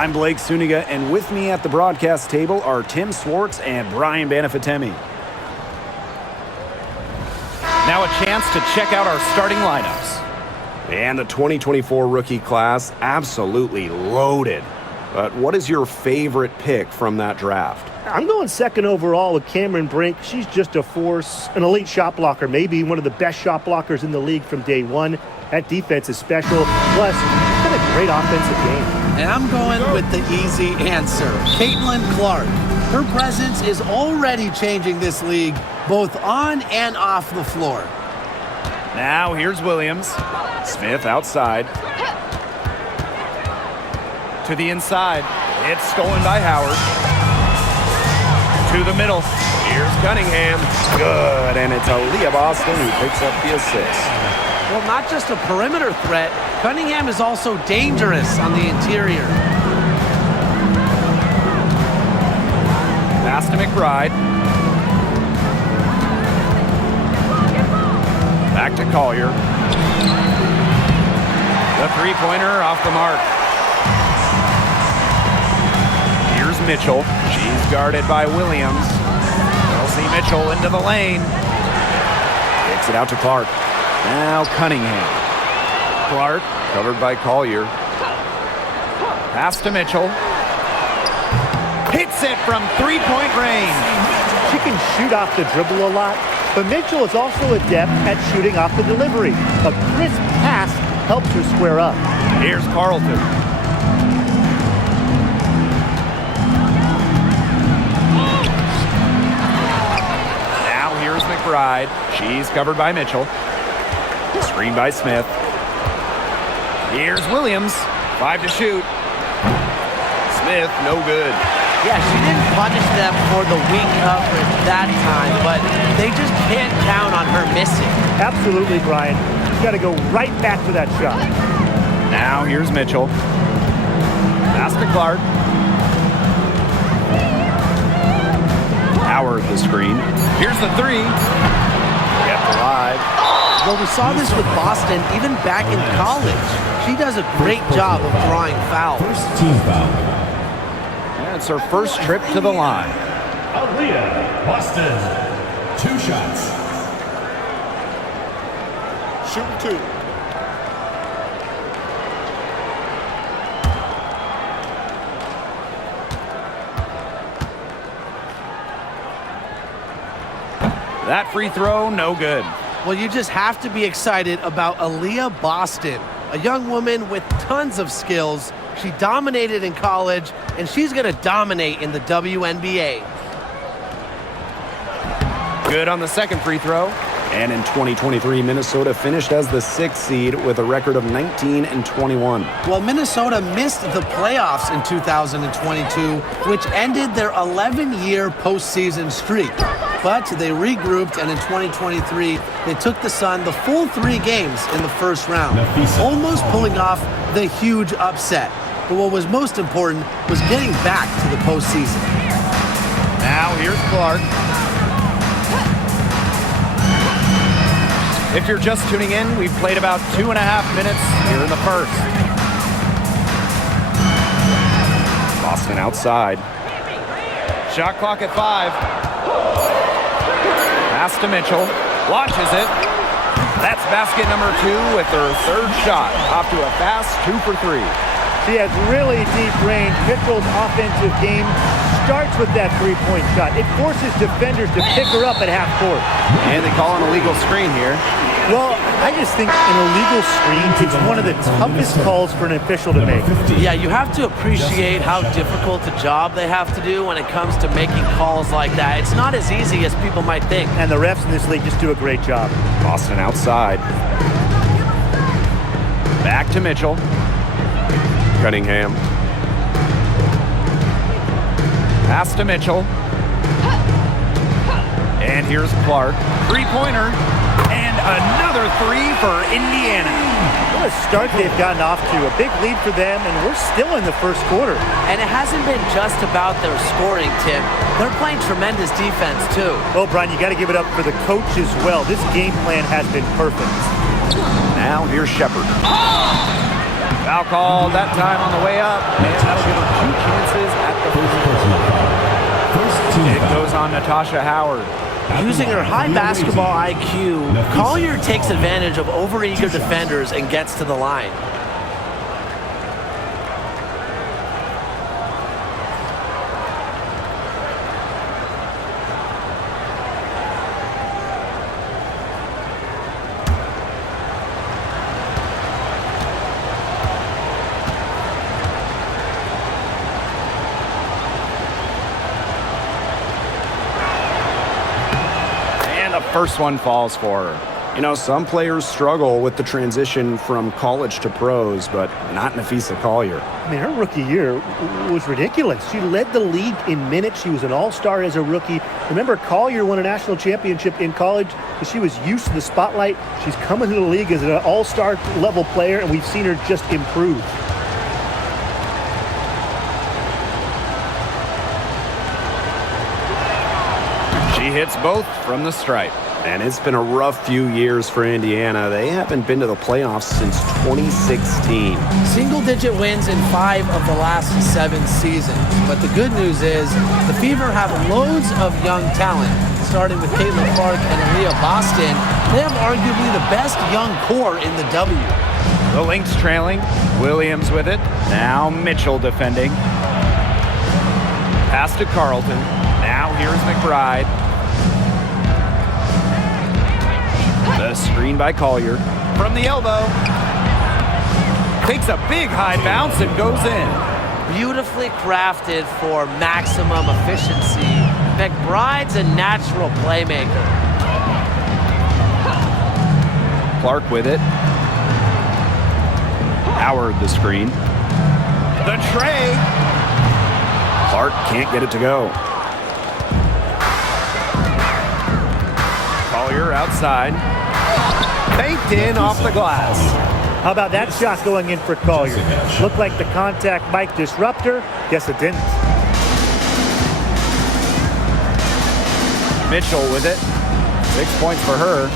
I'm Blake Suniga, and with me at the broadcast table are Tim Swartz and Brian Banafitemi. Now a chance to check out our starting lineups. And the 2024 rookie class, absolutely loaded. But what is your favorite pick from that draft? I'm going second overall with Cameron Brink. She's just a force, an elite shot blocker, maybe one of the best shot blockers in the league from day one. That defense is special. Plus, she's got a great offensive game. And I'm going with the easy answer, Caitlin-Clark. Her presence is already changing this league, both on and off the floor. Now here's Williams. Smith outside. To the inside. It's stolen by Howard. To the middle. Here's Cunningham. Good, and it's Aaliyah Boston who picks up the assist. Well, not just a perimeter threat, Cunningham is also dangerous on the interior. Pass to McBride. Back to Collier. The three-pointer off the mark. Here's Mitchell. She's guarded by Williams. Chelsea Mitchell into the lane. Kicks it out to Clark. Now Cunningham. Clark Covered by Collier. pass to Mitchell. Hits it from three-point range. She can shoot off the dribble a lot, but Mitchell is also adept at shooting off the delivery. A crisp pass helps her square up. Here's Carlton. Now here's McBride. She's covered by Mitchell. Screen by Smith. Here's Williams. 5 to shoot. Smith, no good. Yeah, she didn't punish them for the weak coverage that time, but they just can't count on her missing. Absolutely, Brian. You got to go right back to that shot. Now here's Mitchell. Pass to Clark. Howard the screen. Here's the three. Kept alive. Well, we saw this with Boston even back in college. She does a great job of drawing fouls. Team foul. Yeah, it's her first trip to the line. Aaliyah Boston. 2 shots. Shoot 2. That free throw, no good. Well, you just have to be excited about Aaliyah Boston, a young woman with tons of skills. She dominated in college, and she's going to dominate in the WNBA. Good on the second free throw. And in 2023, Minnesota finished as the 6th seed with a record of 19-21. Well, Minnesota missed the playoffs in 2022, which ended their 11-year postseason streak. But they regrouped, and in 2023, they took the Sun the full 3 games in the first round, almost pulling off the huge upset. But what was most important was getting back to the postseason. Now here's Clark. If you're just tuning in, we've played about 2.5 minutes here in the first. Boston outside. Shot clock at 5. Pass to Mitchell. Launches it. That's basket number 2 with her third shot. Off to a fast 2 for 3. She has really deep range. Mitchell's offensive game starts with that three-point shot. It forces defenders to pick her up at half court. And they call an illegal screen here. Well, I just think an illegal screen is one of the toughest calls for an official to make. Yeah, you have to appreciate how difficult a job they have to do when it comes to making calls like that. It's not as easy as people might think. And the refs in this league just do a great job. Boston outside. Back to Mitchell. Cunningham. Pass to Mitchell. And here's Clark. Three-pointer. And another 3 for Indiana. What a start they've gotten off to. A big lead for them, and we're still in the first quarter. And it hasn't been just about their scoring, Tim. They're playing tremendous defense, too. Well, Brian, you got to give it up for the coach as well. This game plan has been perfect. Now here's Shepard. Foul called that time on the way up, and that'll give her 2 chances at the free throw. It goes on Natasha Howard. Using her high basketball IQ, Collier takes advantage of overeager defenders and gets to the line. First one falls for her. You know, some players struggle with the transition from college to pros, but not Napheesa Collier. I mean, her rookie year was ridiculous. She led the league in minutes. She was an all-star as a rookie. Remember, Collier won a national championship in college because she was used to the spotlight. She's coming to the league as an all-star level player, and we've seen her just improve. She hits both from the stripe. And it's been a rough few years for Indiana. They haven't been to the playoffs since 2016. Single-digit wins in 5 of the last 7 seasons. But the good news is the Fever have loads of young talent. Starting with Caitlin Clark and Aaliyah Boston, they have arguably the best young core in the W. The Lynx trailing. Williams with it. Now Mitchell defending. Pass to Carlton. Now here's McBride. The screen by Collier. From the elbow. Takes a big high bounce and goes in. Beautifully crafted for maximum efficiency. McBride's a natural playmaker. Clark with it. Howard the screen. The tray. Clark can't get it to go. Collier outside. Baked in off the glass. How about that shot going in for Collier? Looked like the contact might disrupt her. Guess it didn't. Mitchell with it. 6 points for her.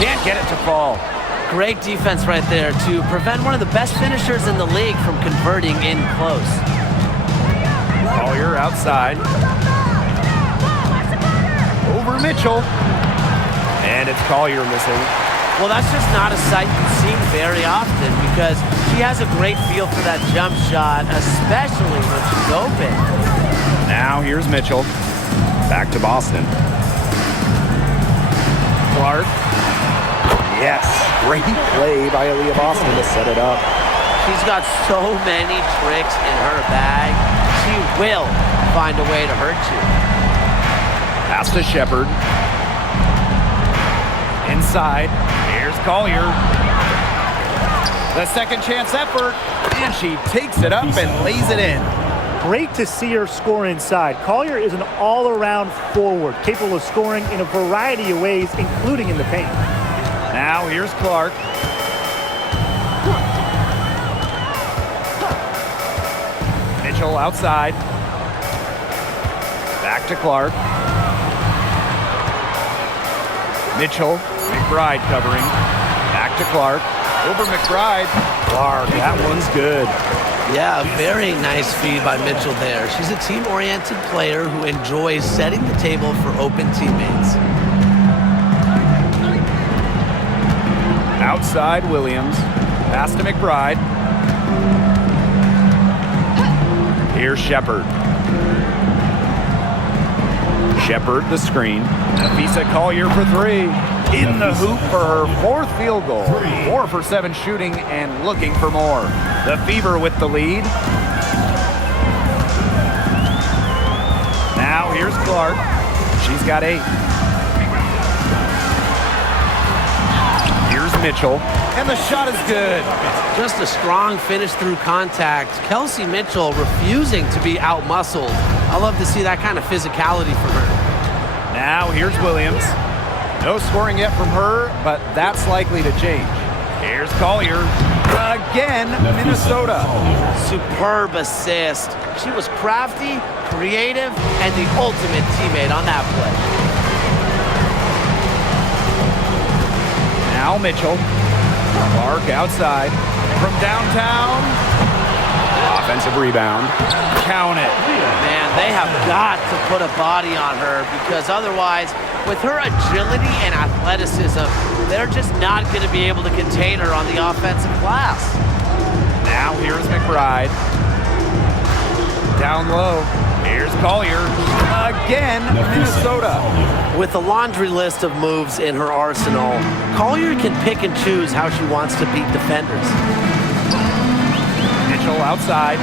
Can't get it to fall. Great defense right there to prevent one of the best finishers in the league from converting in close. Collier outside. Over Mitchell. And it's Collier missing. Well, that's just not a sight you see very often because she has a great feel for that jump shot, especially when she's open. Now here's Mitchell. Back to Boston. Clark. Yes, great play by Aaliyah Boston to set it up. She's got so many tricks in her bag. She will find a way to hurt you. Pass to Shepard. Inside. Here's Collier. The second chance effort. And she takes it up and lays it in. Great to see her score inside. Collier is an all-around forward, capable of scoring in a variety of ways, including in the paint. Now here's Clark. Mitchell outside. Back to Clark. Mitchell. McBride covering. Back to Clark. Over McBride. Clark, that one's good. Yeah, a very nice feed by Mitchell there. She's a team-oriented player who enjoys setting the table for open teammates. Outside Williams. Pass to McBride. Here's Shepard. Shepard the screen. Napheesa Collier for 3. In the hoop for her 4th field goal. 4 for 7 shooting and looking for more. The Fever with the lead. Now here's Clark. She's got 8. Here's Mitchell. And the shot is good. Just a strong finish through contact. Kelsey Mitchell refusing to be out-muscled. I love to see that kind of physicality from her. Now here's Williams. No scoring yet from her, but that's likely to change. Here's Collier. Again, Minnesota. Superb assist. She was crafty, creative, and the ultimate teammate on that play. Now Mitchell. Clark outside from downtown. Offensive rebound. Count it. Man, they have got to put a body on her because otherwise, with her agility and athleticism, they're just not going to be able to contain her on the offensive glass. Now here's McBride. Down low. Here's Collier. Again, Minnesota. With a laundry list of moves in her arsenal, Collier can pick and choose how she wants to beat defenders. Mitchell outside.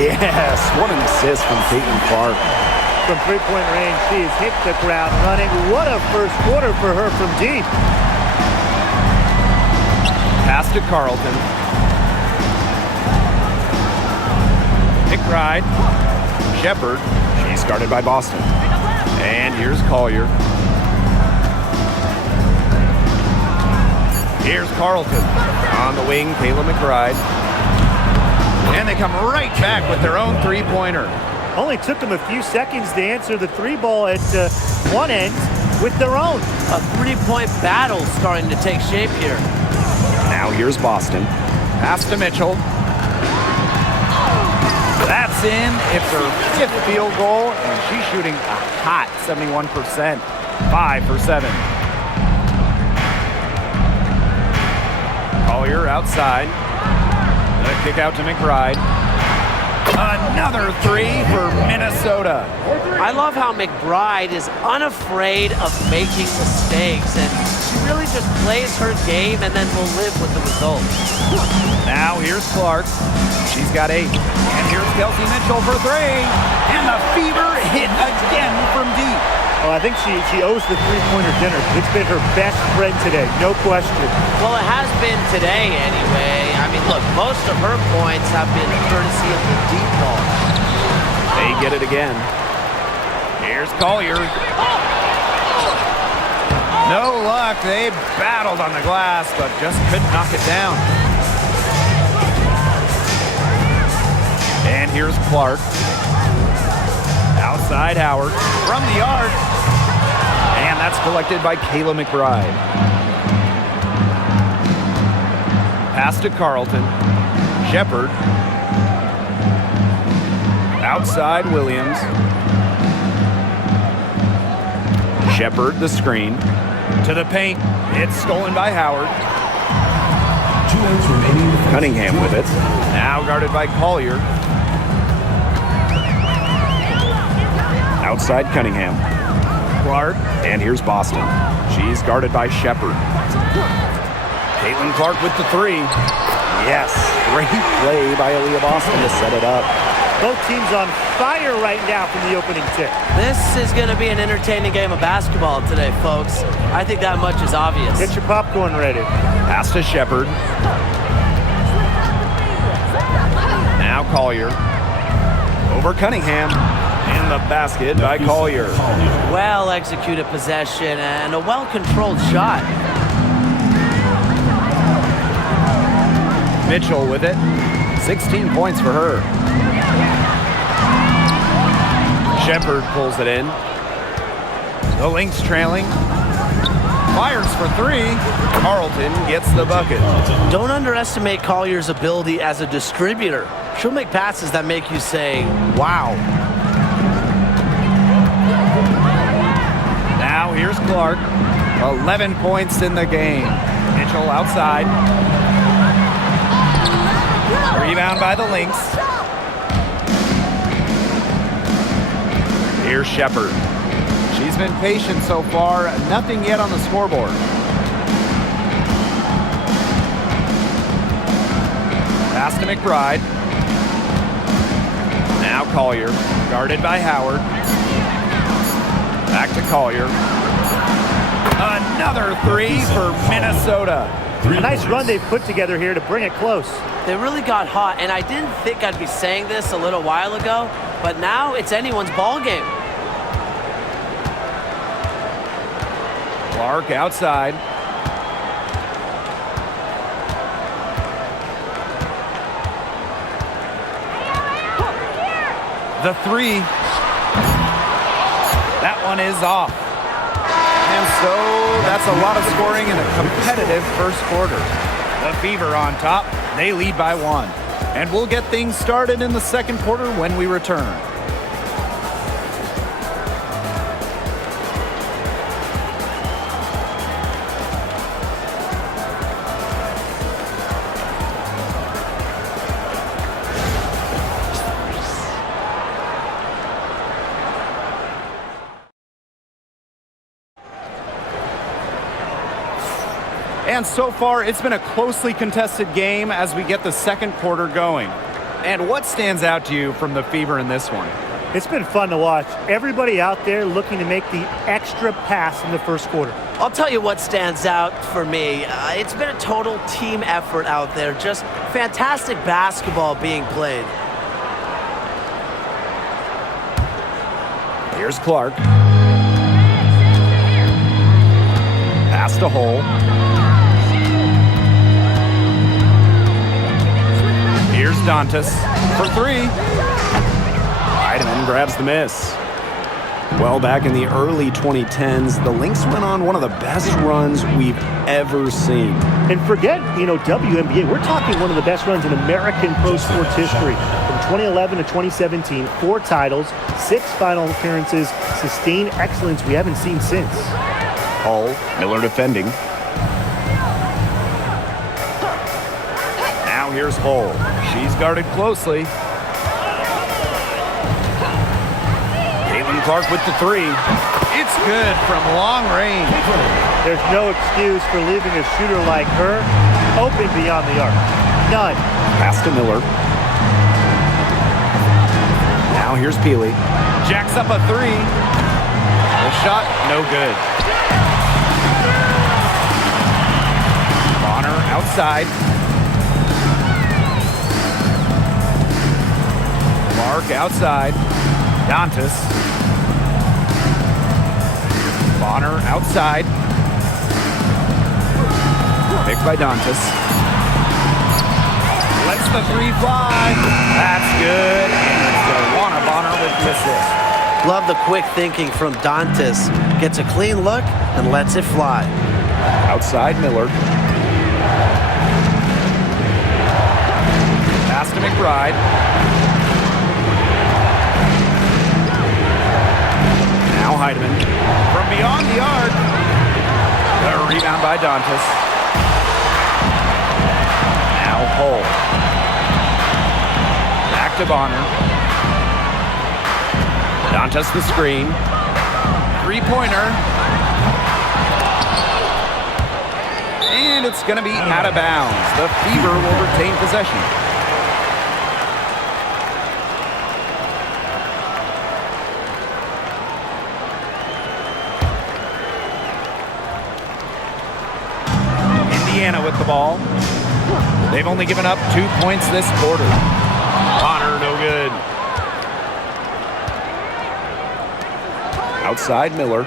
Yes, what an assist from Caitlin Clark. From three-point range, she has hit the ground running. What a first quarter for her from deep. Pass to Carlton. McBride. Shepard. She's guarded by Boston. And here's Collier. Here's Carlton. On the wing, Kayla McBride. And they come right back with their own three-pointer. Only took them a few seconds to answer the three ball at one end with their own. A three-point battle starting to take shape here. Now here's Boston. Pass to Mitchell. That's in. It's her fifth field goal, and she's shooting a hot 71%. 5 for 7. Collier outside. The kick out to McBride. Another three for Minnesota. I love how McBride is unafraid of making mistakes, and she really just plays her game and then will live with the result. Now here's Clark. She's got 8. And here's Kelsey Mitchell for 3. And the Fever hit again from deep. Well, I think she owes the three-pointer dinner. It's been her best friend today, no question. Well, it has been today anyway. I mean, look, most of her points have been courtesy of the deep ball. They get it again. Here's Collier. No luck. They battled on the glass, but just couldn't knock it down. And here's Clark. Outside Howard from the arc. And that's collected by Kayla McBride. Pass to Carlton. Shepard. Outside Williams. Shepard the screen. To the paint. It's stolen by Howard. 2 minutes remaining. Cunningham with it. Now guarded by Collier. Outside Cunningham. Clark. And here's Boston. She's guarded by Shepard. Caitlin Clark with the 3. Yes, great play by Aaliyah Boston to set it up. Both teams on fire right now from the opening tip. This is going to be an entertaining game of basketball today, folks. I think that much is obvious. Get your popcorn ready. Pass to Shepard. Now Collier. Over Cunningham. And the basket by Collier. Well-executed possession and a well-controlled shot. Mitchell with it. 16 points for her. Shepard pulls it in. The Lynx trailing. Fires for 3. Carlton gets the bucket. Don't underestimate Collier's ability as a distributor. She'll make passes that make you say, wow. Now here's Clark. 11 points in the game. Mitchell outside. Rebound by the Lynx. Here's Shepard. She's been patient so far. Nothing yet on the scoreboard. Pass to McBride. Now Collier. Guarded by Howard. Back to Collier. Another 3 for Minnesota. A nice run they've put together here to bring it close. They really got hot, and I didn't think I'd be saying this a little while ago, but now it's anyone's ball game. Clark outside. The 3. That one is off. And And so that's a lot of scoring in a competitive first quarter. The Fever on top. They lead by 1. And we'll get things started in the second quarter when we return. And so far, it's been a closely contested game as we get the second quarter going. And what stands out to you from the Fever in this one? It's been fun to watch. Everybody out there looking to make the extra pass in the first quarter. I'll tell you what stands out for me. It's been a total team effort out there. Just fantastic basketball being played. Here's Clark. Pass to Hole. Here's Dantas for 3. Heidemann grabs the miss. Well, back in the early 2010s, the Lynx went on one of the best runs we've ever seen. And forget, WNBA, we're talking one of the best runs in American pro sports history. From 2011 to 2017, 4 titles, 6 final appearances, sustained excellence we haven't seen since. Hull, Miller defending. Now here's Hole. She's guarded closely. Clark with the 3. It's good from long range. There's no excuse for leaving a shooter like her open beyond the arc. None. Pass to Miller. Now here's Peely. Jacks up a 3. The shot, no good. Bonner outside. Clark outside. Dantas. Bonner outside. Picked by Dantas. Lets the 3 fly. That's good. And Wnba Bonner with the assist. Love the quick thinking from Dantas. Gets a clean look and lets it fly. Outside Miller. Pass to McBride. Now Heidemann. From beyond the arc. The rebound by Dantas. Now Hole. Back to Bonner. Dantas the screen. 3-pointer. And it's going to be out of bounds. The Fever will retain possession. With the ball. They've only given up 2 points this quarter. Bonner, no good. Outside Miller.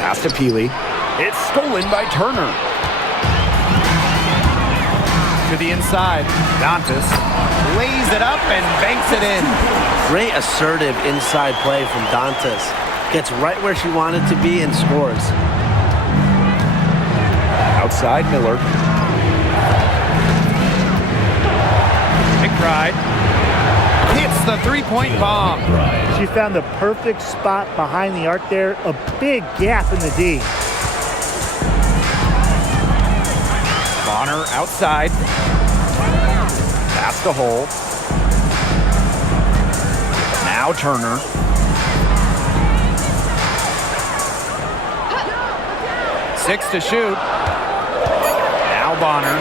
Pass to Peely. It's stolen by Turner. To the inside. Dantas lays it up and banks it in. Great assertive inside play from Dantas. Gets right where she wanted to be and scores. Outside Miller. McBride hits the 3-point bomb. She found the perfect spot behind the arc there. A big gap in the D. Bonner outside. Pass to Hole. Now Turner. Six to shoot. Now Bonner.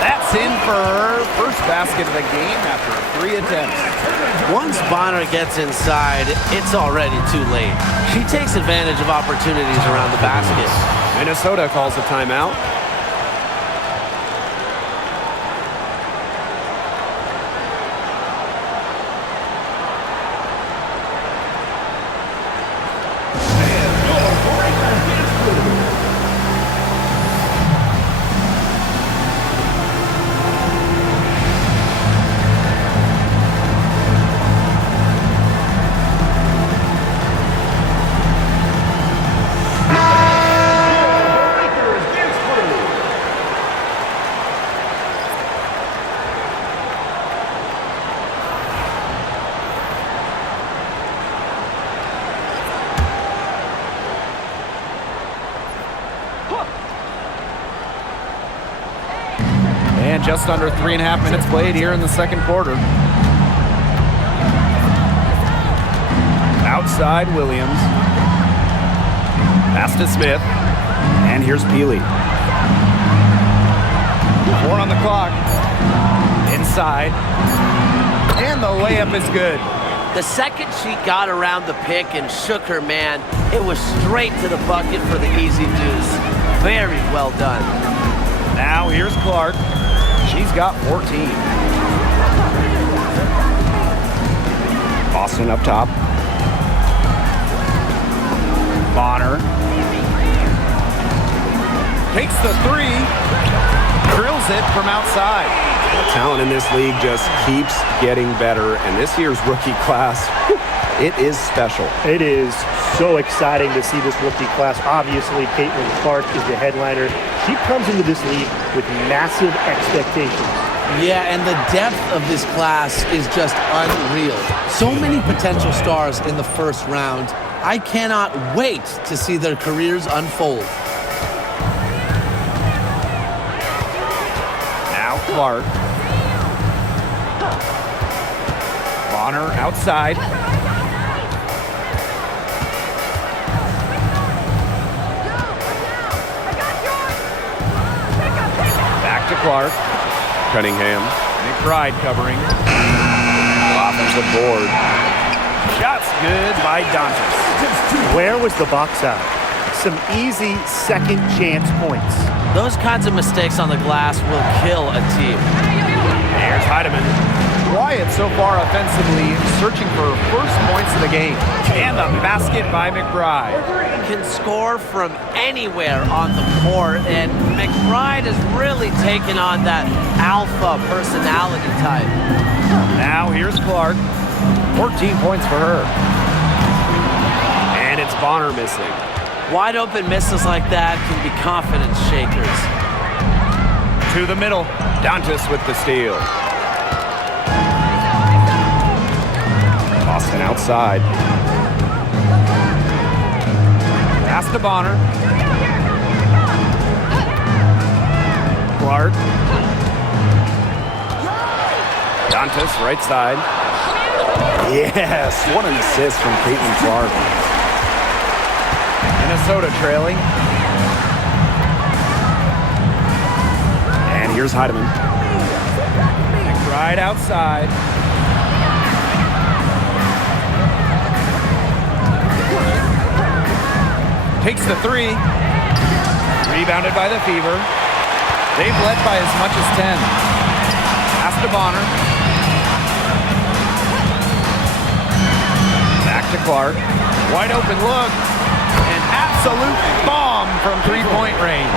That's in for her first basket of the game after 3 attempts. Once Bonner gets inside, it's already too late. She takes advantage of opportunities around the basket. Minnesota calls a timeout. just under 3.5 minutes played here in the second quarter. Outside Williams. Pass to Smith. And here's Peely. 4 on the clock. Inside. And the layup is good. The second she got around the pick and shook her man, it was straight to the bucket for the easy deuce. Very well done. Now here's Clark. She's got 14. Boston up top. Bonner. Takes the three. Drills it from outside. The talent in this league just keeps getting better, and this year's rookie class, it is special. It is so exciting to see this rookie class. Obviously, Clark is the headliner. She comes into this league with massive expectations. Yeah, and the depth of this class is just unreal. So many potential stars in the first round. I cannot wait to see their careers unfold. Now Clark. Bonner outside. Back to Clark. Cunningham. McBride covering. Offensive board. Shots good by Dantas. Where was the box out? Some easy second chance points. Those kinds of mistakes on the glass will kill a team. There's Heidemann. Wyatt so far offensively searching for first points of the game. And the basket by McBride. Can score from anywhere on the court, and McBride has really taken on that alpha personality type. Now here's Clark. 14 points for her. And it's Bonner missing. Wide open misses like that can be confidence shakers. To the middle. Dantas with the steal. Boston outside. Pass to Bonner. Clark. Dantas right side. Yes, what an assist from Caitlin Clark. Minnesota trailing. And here's Heidemann. McBride outside. Takes the three. Rebounded by the Fever. They've led by as much as 10. Pass to Bonner. Back to Clark. Wide open look. An absolute bomb from three-point range.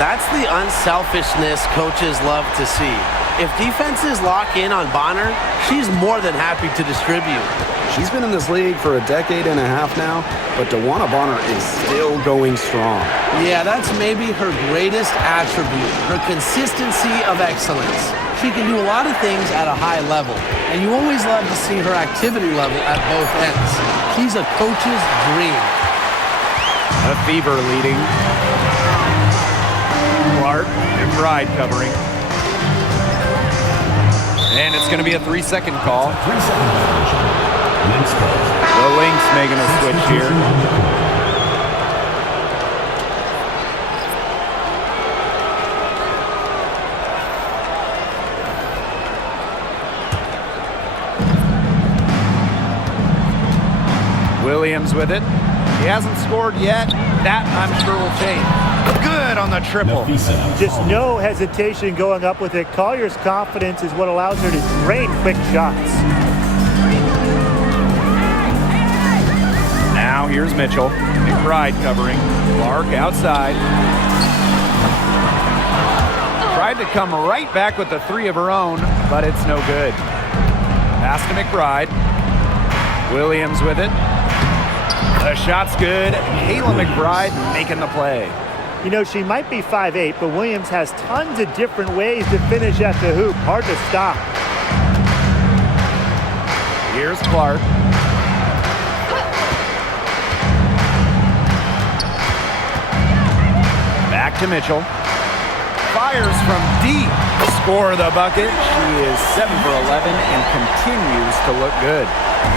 That's the unselfishness coaches love to see. If defenses lock in on Bonner, she's more than happy to distribute. She's been in this league for a decade and a half now, but DeWanna Bonner is still going strong. Yeah, that's maybe her greatest attribute, her consistency of excellence. She can do a lot of things at a high level, and you always love to see her activity level at both ends. She's a coach's dream. The Fever leading. Clark, McBride covering. And it's going to be a 3-second call. 3-second violation. Lynx ball. The Lynx making a switch here. Williams with it. He hasn't scored yet. That, I'm sure, will change. Good on the triple. Just no hesitation going up with it. Collier's confidence is what allows her to drain quick shots. Now here's Mitchell. McBride covering. Clark outside. Tried to come right back with the three of her own, but it's no good. Pass to McBride. Williams with it. The shot's good. Kayla McBride making the play. You know, she might be 5'8", but Williams has tons of different ways to finish at the hoop. Hard to stop. Here's Clark. Back to Mitchell. fires from deep. Score the bucket. She is 7 for 11 and continues to look good.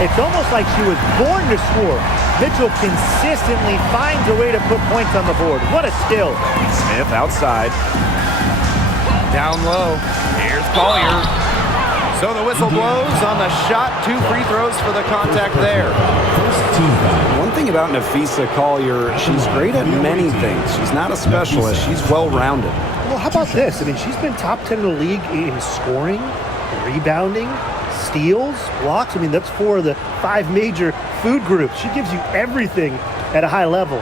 It's almost like she was born to score. Mitchell consistently finds a way to put points on the board. What a skill. Smith outside. Down low. Here's Collier. So the whistle blows on the shot. 2 free throws for the contact there. One thing about Nafisa Collier, she's great at many things. She's not a specialist. She's well-rounded. Well, how about this? I mean, she's been top 10 in the league in scoring, rebounding, steals, blocks. I mean, that's 4 of the 5 major food groups. She gives you everything at a high level.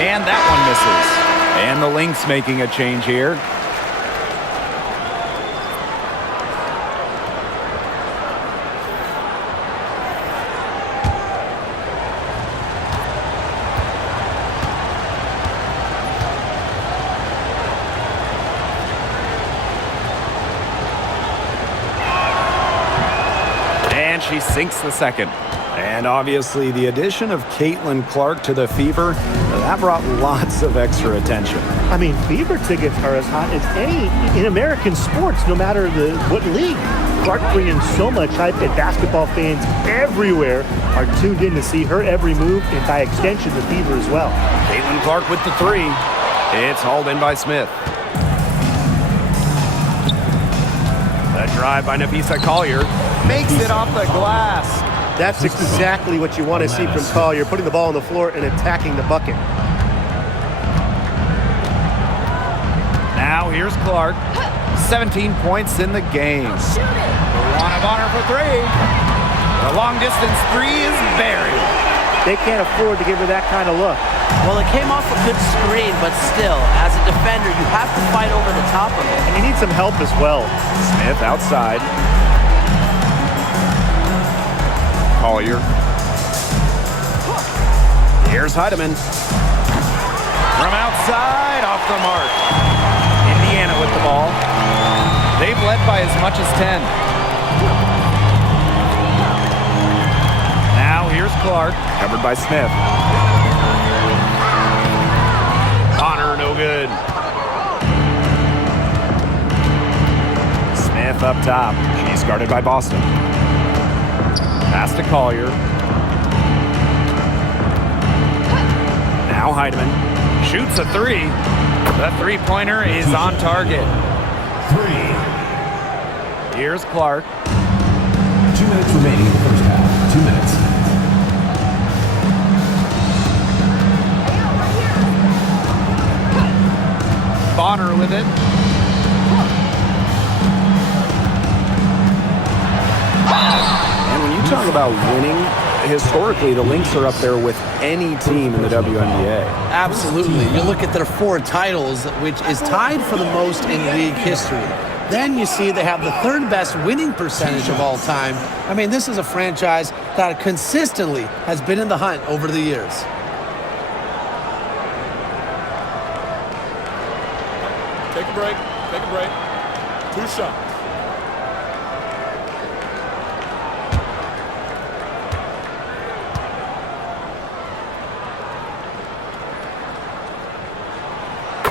And that one misses. And the Lynx making a change here. And she sinks the second. And obviously the addition of Caitlin-Clark to the Fever, that brought lots of extra attention. I mean, Fever tickets are as hot as any in American sports, no matter what league. Clark bringing so much hype, and basketball fans everywhere are tuned in to see her every move, and by extension, the Fever as well. Caitlin-Clark with the 3. It's hauled in by Smith. The drive by Nafisa Collier makes it off the glass. That's exactly what you want to see from Collier, putting the ball on the floor and attacking the bucket. Now here's Clark. 17 points in the game. Bonner for 3. The long-distance 3 is buried. They can't afford to give her that kind of look. Well, it came off a good screen, but still, as a defender, you have to fight over the top of it. And you need some help as well. Smith outside. Collier. Here's Heidemann. From outside, off the mark. Indiana with the ball. They've led by as much as 10. Now here's Clark, covered by Smith. Bonner, no good. Smith up top. She's guarded by Boston. Pass to Collier. Now Heidemann shoots a 3. The 3-pointer is on target. 3. Here's Clark. 2 minutes remaining in the first half. 2 minutes. Bonner with it. And when you talk about winning, historically the Lynx are up there with any team in the WNBA. Absolutely. You look at their 4 titles, which is tied for the most in league history. Then you see they have the 3rd best winning percentage of all time. I mean, this is a franchise that consistently has been in the hunt over the years. Take a break. Take a break. 2 shots.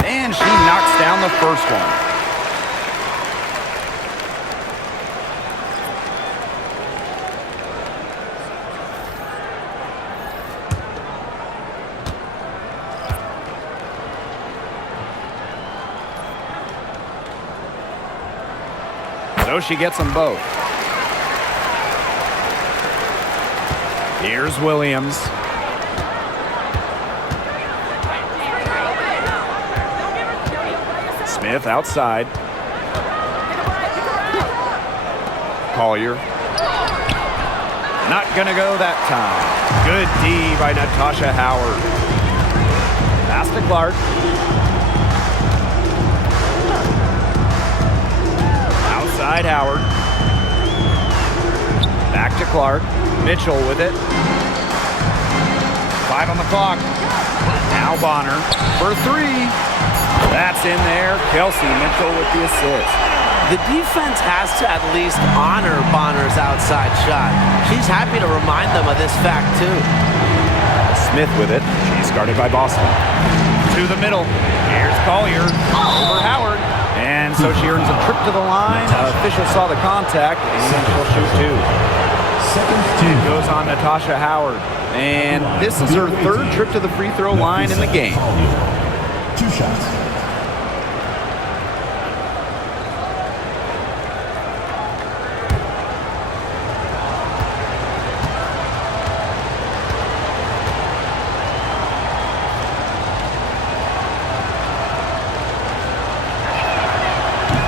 And she knocks down the first one. So she gets them both. Here's Williams. Smith outside. Collier. Not gonna go that time. Good D by Natasha Howard. Pass to Clark. Outside Howard. Back to Clark. Mitchell with it. 5 on the clock. Now Bonner for 3. That's in there. Kelsey Mitchell with the assist. The defense has to at least honor Bonner's outside shot. She's happy to remind them of this fact, too. Smith with it. She's guarded by Boston. To the middle. Here's Collier over Howard. And so she earns a trip to the line. Official saw the contact, and she'll shoot two. Second team Goes on Natasha Howard. And this is her third trip to the free throw line in the game. 2 shots.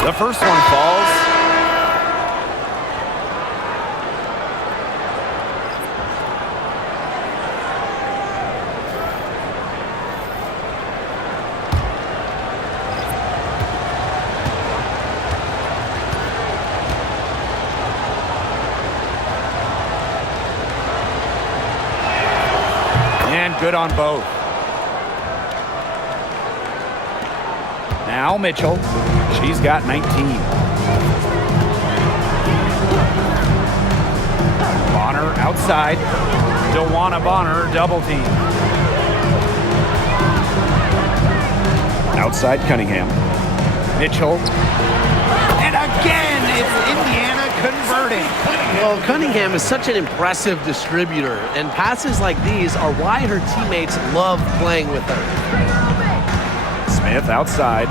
The first one falls. And good on both. Now Mitchell. She's got 19. Bonner outside. DeWanna Bonner double team. Outside Cunningham. Mitchell. And again, it's Indiana converting. Well, Cunningham is such an impressive distributor, and passes like these are why her teammates love playing with her. Smith outside.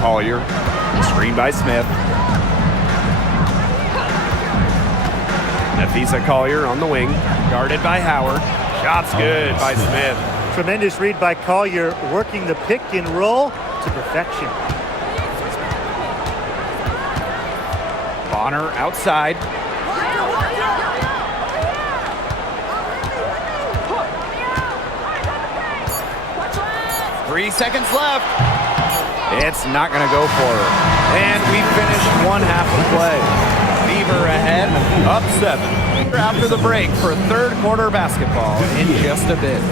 Collier. Screen by Smith. Nafisa Collier on the wing. Guarded by Howard. Shots good by Smith. Tremendous read by Collier, working the pick and roll to perfection. Bonner outside. Three seconds left. It's not going to go for her. And we finished one half of play. Beaver ahead, up 7. After the break for third quarter basketball in just a bit.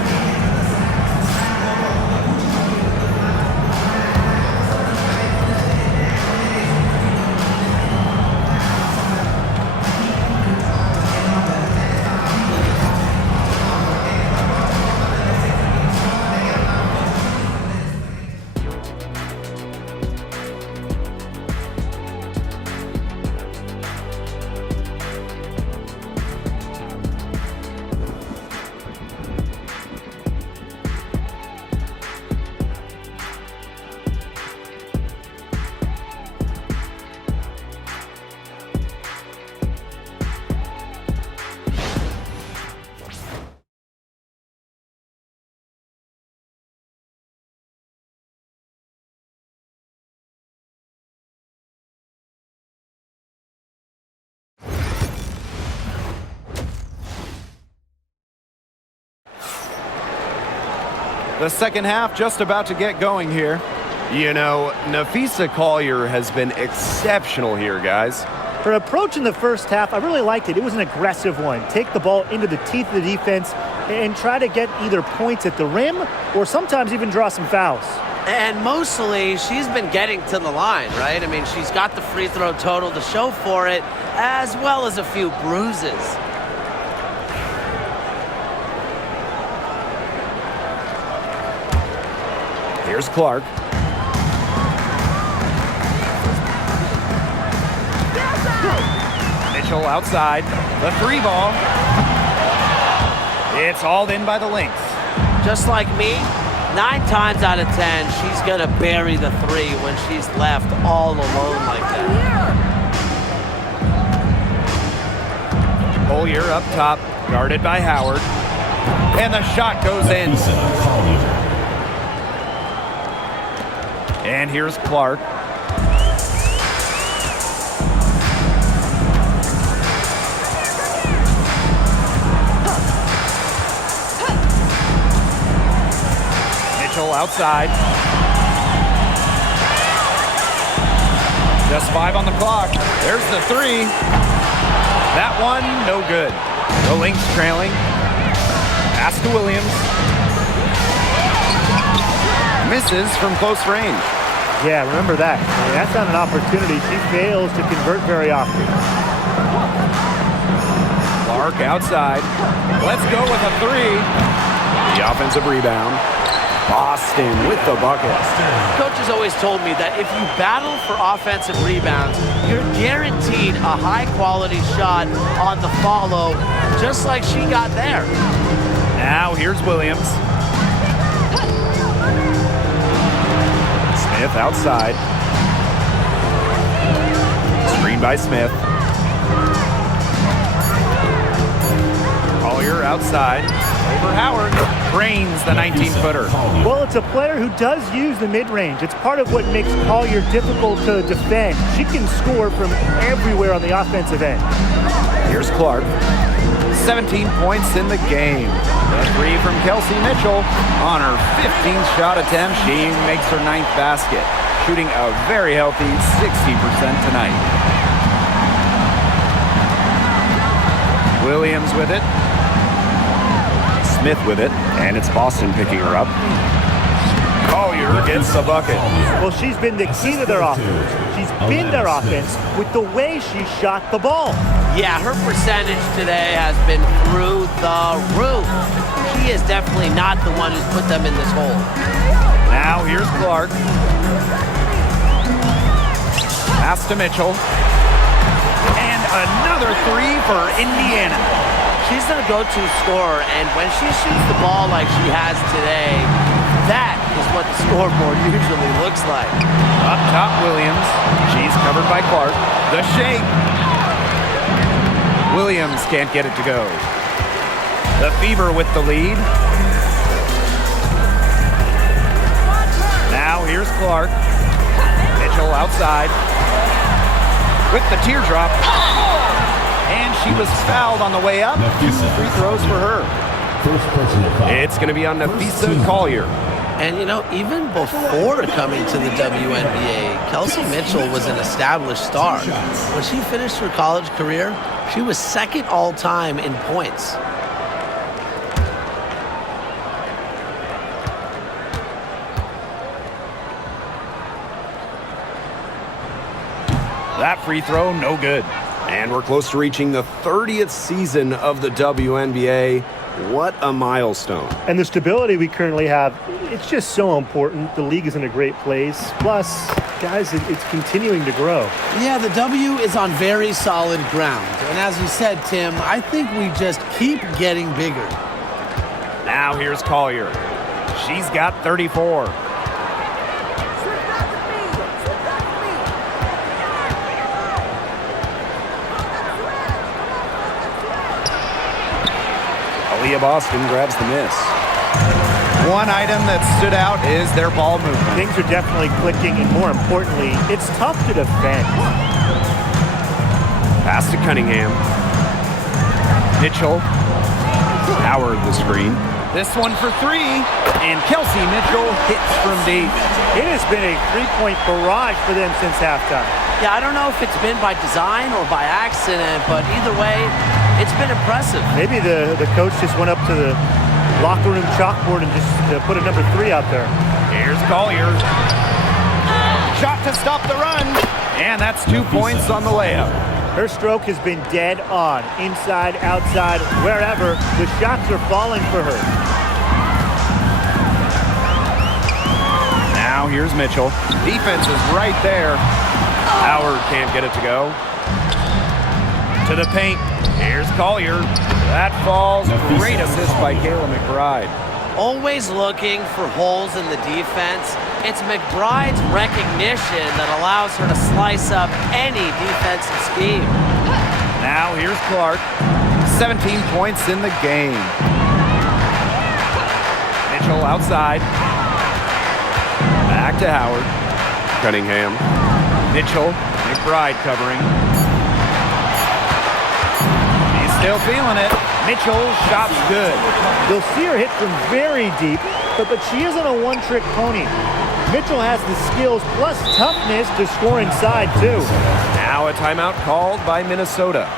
The second half just about to get going here. You know, Nafisa Collier has been exceptional here, guys. Her approach in the first half, I really liked it. It was an aggressive one. Take the ball into the teeth of the defense and try to get either points at the rim or sometimes even draw some fouls. And mostly, she's been getting to the line, right? I mean, she's got the free throw total to show for it, as well as a few bruises. Here's Clark. Mitchell outside. The 3 ball. It's hauled in by the Lynx. Just like me, 9 times out of 10, she's going to bury the 3 when she's left all alone like that. Collier up top, guarded by Howard. And the shot goes in. And here's Clark. Mitchell outside. Just 5 on the clock. There's the 3. That one, no good. The Lynx trailing. Pass to Williams. Misses from close range. Yeah, remember that. I mean, that's not an opportunity. She fails to convert very often. Clark outside. Let's go with a three. The offensive rebound. Boston with the bucket. Coach has always told me that if you battle for offensive rebounds, you're guaranteed a high-quality shot on the follow, just like she got there. Now here's Williams. Smith outside. Screen by Smith. Collier outside. Over Howard. Drains the 19-footer. Well, it's a player who does use the mid-range. It's part of what makes Collier difficult to defend. She can score from everywhere on the offensive end. Here's Clark. 17 points in the game. A three from Kelsey Mitchell on her 15th shot attempt. She makes her 9th basket, shooting a very healthy 60% tonight. Williams with it. Smith with it, and it's Boston picking her up. Collier gets the bucket. Well, she's been the key to their offense. She's been their offense with the way she shot the ball. Yeah, her percentage today has been through the roof. She is definitely not the one who's put them in this hole. Now here's Clark. Pass to Mitchell. And another three for Indiana. She's their go-to scorer, and when she shoots the ball like she has today, that is what the scoreboard usually looks like. Up top, Williams. She's covered by Clark. The shake. Williams can't get it to go. The Fever with the lead. Now here's Clark. Mitchell outside. With the teardrop. And she was fouled on the way up. 2 free throws for her. First personal foul. It's going to be on Nafisa Collier. And, you know, even before coming to the WNBA, Kelsey Mitchell was an established star. When she finished her college career, she was second all-time in points. That free throw, no good. And we're close to reaching the 30th season of the WNBA. What a milestone. And the stability we currently have, it's just so important. The league is in a great place. Plus, guys, it's continuing to grow. Yeah, the W is on very solid ground. And as you said, Tim, I think we just keep getting bigger. Now here's Collier. She's got 34. Aaliyah Boston grabs the miss. One item that stood out is their ball movement. Things are definitely clicking, and more importantly, it's tough to defend. Pass to Cunningham. Mitchell. Howard the screen. This one for three. And Kelsey Mitchell hits from deep. It has been a three-point barrage for them since halftime. Yeah, I don't know if it's been by design or by accident, but either way, it's been impressive. Maybe the coach just went up to the locker room chalkboard and just put a number 3 out there. Here's Collier. Shot to stop the run. And that's 2 points on the layup. Her stroke has been dead on. Inside, outside, wherever. The shots are falling for her. Now here's Mitchell. Defense is right there. Howard can't get it to go. To the paint. Here's Collier. That falls. Great assist by Kayla McBride. Always looking for holes in the defense. It's McBride's recognition that allows her to slice up any defensive scheme. Now here's Clark. 17 points in the game. Mitchell outside. Back to Howard. Cunningham. Mitchell. McBride covering. He's still feeling it. Mitchell's shot's good. You'll see her hit from very deep, but she isn't a one-trick pony. Mitchell has the skills plus toughness to score inside, too. Now a timeout called by Minnesota.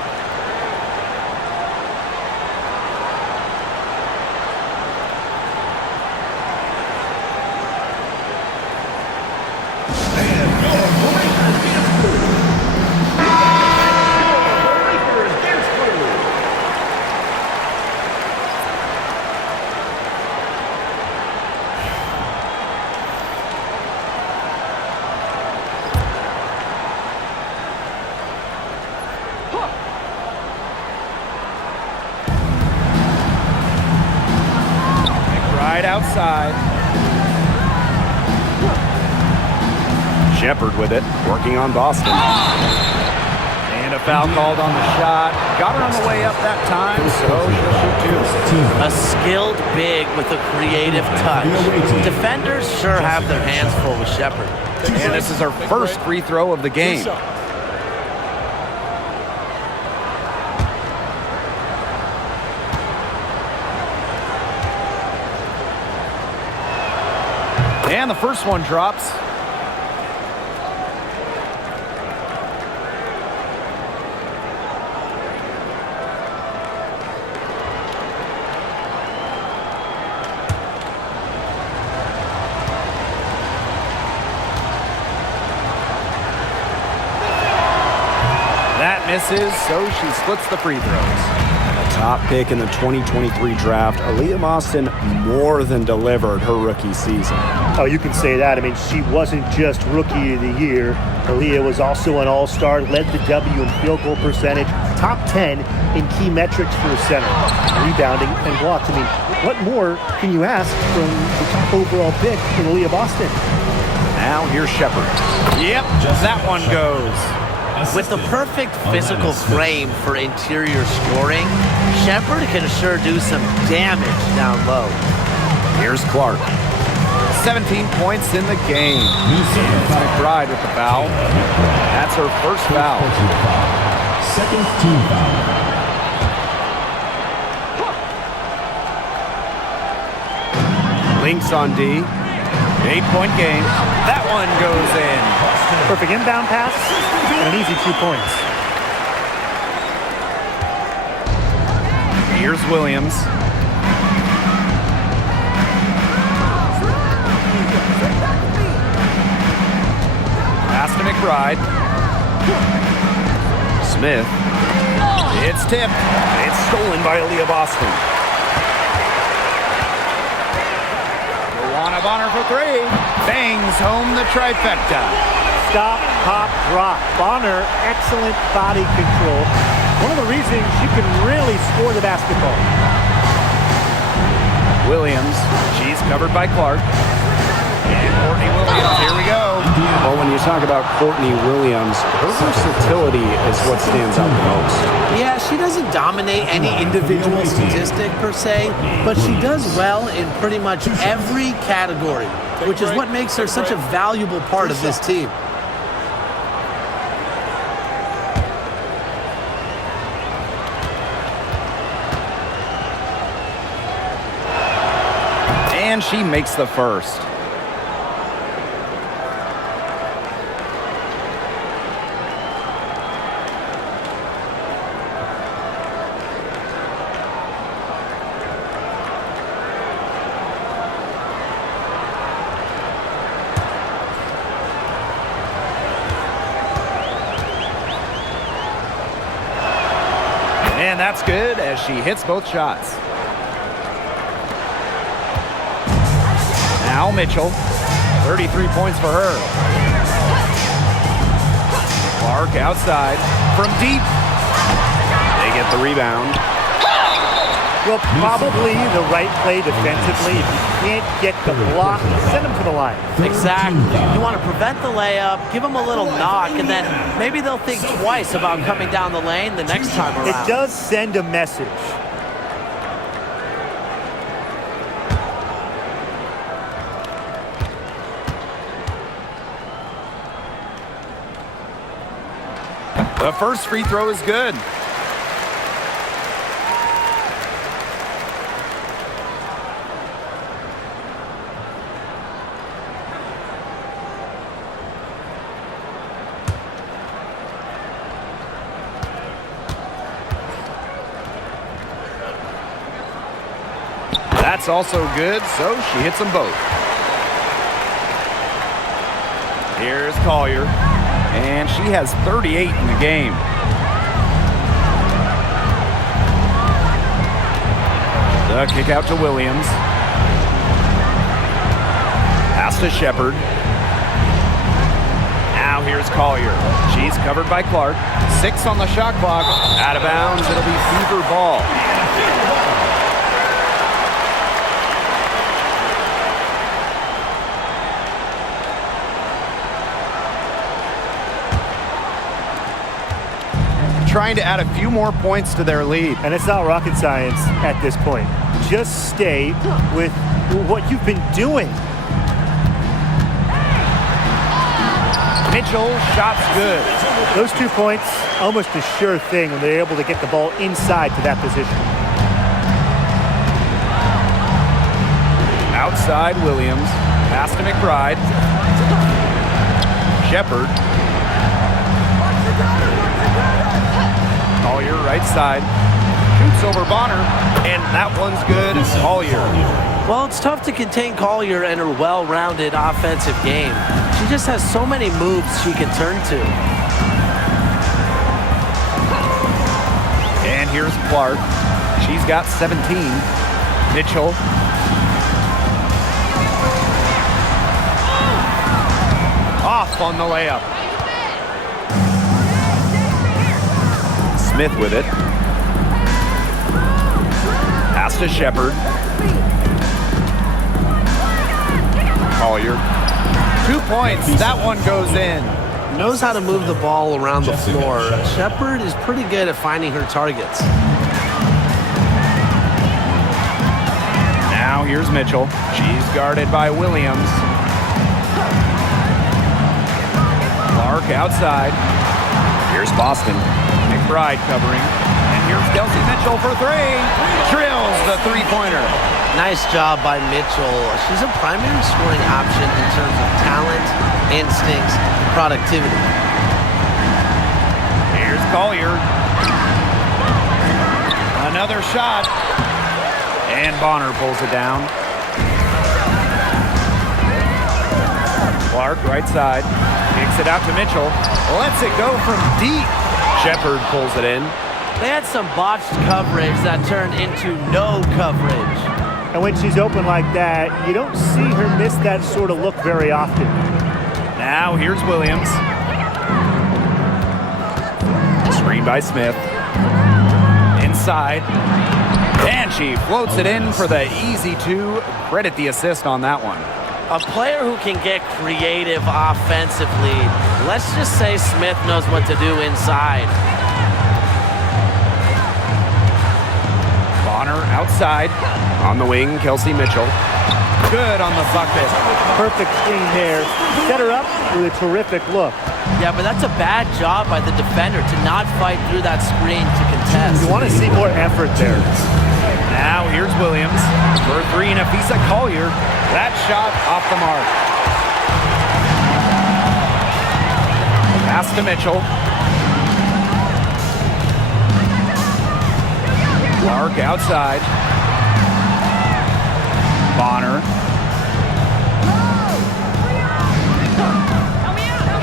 outside. Shepard with it, working on Boston. And a foul called on the shot. Got her on the way up that time, so she'll shoot two. A skilled big with a creative touch. Defenders sure have their hands full with Shepard. And this is her first free throw of the game. And the first one drops. That misses, so she splits the free throws. Top pick in the 2023 draft, Aaliyah Austin more than delivered her rookie season. Oh, you can say that. I mean, she wasn't just Rookie of the Year. Aaliyah was also an All-Star, led the W in field goal percentage, top 10 in key metrics for a center, rebounding and blocks. I mean, what more can you ask from the top overall pick in Aaliyah Austin? Now here's Shepard. Yep, that one goes. With the perfect physical frame for interior scoring, Shepard can sure do some damage down low. Here's Clark. 17 points in the game. McBride with the foul. That's her first foul. Second team foul. Lynx on D. 8-point game. That one goes in. Perfect inbound pass and an easy 2 points. Here's Williams. Pass to McBride. Smith. It's tipped. It's stolen by Aaliyah Boston. Luana Bonner for three. Bangs home the trifecta. Stop, pop, drop. Bonner, excellent body control. One of the reasons she can really score the basketball. Williams. She's covered by Clark. And Courtney Williams. Here we go. Well, when you talk about Courtney Williams, her versatility is what stands out the most. Yeah, she doesn't dominate any individual statistic per se, but she does well in pretty much every category, which is what makes her such a valuable part of this team. And she makes the first. And that's good as she hits both shots. Now Mitchell, 33 points for her. Clark outside from deep. They get the rebound. Well, probably the right play defensively. If you can't get the block, send them to the line. Exactly. You want to prevent the layup, give them a little knock, and then maybe they'll think twice about coming down the lane the next time around. It does send a message. The first free throw is good. That's also good, so she hits them both. Here's Collier, and she has 38 in the game. The kick out to Williams. Pass to Shepard. Now here's Collier. She's covered by Clark. 6 on the shot clock. Out of bounds, it'll be Fever ball. trying to add a few more points to their lead. And it's not rocket science at this point. Just stay with what you've been doing. Mitchell, shot's good. Those 2 points, almost a sure thing when they're able to get the ball inside to that position. Outside, Williams. Pass to McBride. Shepard. Collier, right side. Shoots over Bonner, and that one's good. Collier. Well, it's tough to contain Collier and her well-rounded offensive game. She just has so many moves she can turn to. And here's Clark. She's got 17. Mitchell. Off on the layup. Smith with it. Pass to Shepard. Collier. 2 points. That one goes in. Knows how to move the ball around the floor. Shepard is pretty good at finding her targets. Now here's Mitchell. She's guarded by Williams. Clark outside. Here's Boston. McBride covering. And here's Kelsey Mitchell for three. Drills the three-pointer. Nice job by Mitchell. She's a primary scoring option in terms of talent, instincts, and productivity. Here's Collier. Another shot. And Bonner pulls it down. Clark, right side. Kicks it out to Mitchell. Lets it go from deep. Shepard pulls it in. They had some botched coverage that turned into no coverage. And when she's open like that, you don't see her miss that sort of look very often. Now here's Williams. Screen by Smith. Inside. And she floats it in for the easy two. Credit the assist on that one. A player who can get creative offensively. Let's just say Smith knows what to do inside. Bonner outside. On the wing, Kelsey Mitchell. Good on the bucket. Perfect screen there. Set her up with a terrific look. Yeah, but that's a bad job by the defender to not fight through that screen to contest. You want to see more effort there. Now here's Williams. For three, Nafisa Collier. That shot off the mark. Pass to Mitchell. Clark outside. Bonner.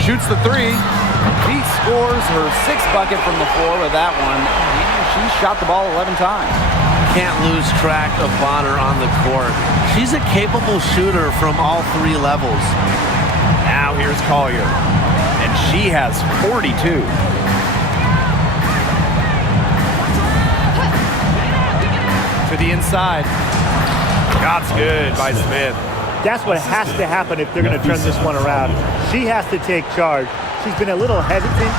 Shoots the three. She scores her sixth bucket from the floor with that one. She's shot the ball 11 times. Can't lose track of Bonner on the court. She's a capable shooter from all three levels. Now here's Collier. And she has 42. To the inside. Shot's good by Smith. That's what has to happen if they're going to turn this one around. She has to take charge. She's been a little hesitant